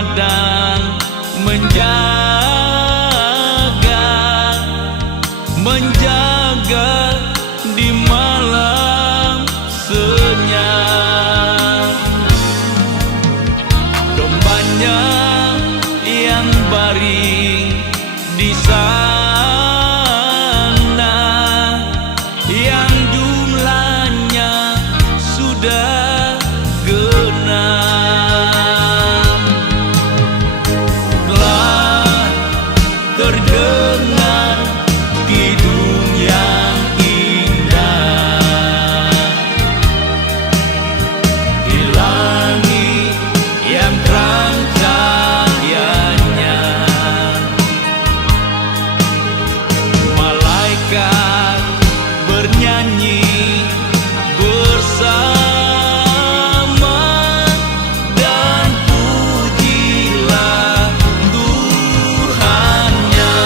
padang menjaga di malam senyap. Dombanya yang baring di sana, yang jumlahnya sudah genap, telah terdengar kidung yang indah di langit yang terang cahayanya. Malaikat bernyanyi bersama dan pujilah Tuhannya.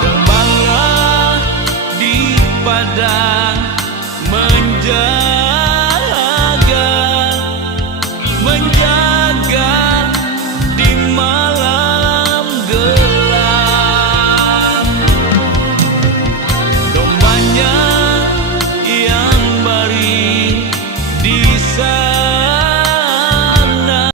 Terbanglah di padang menjaga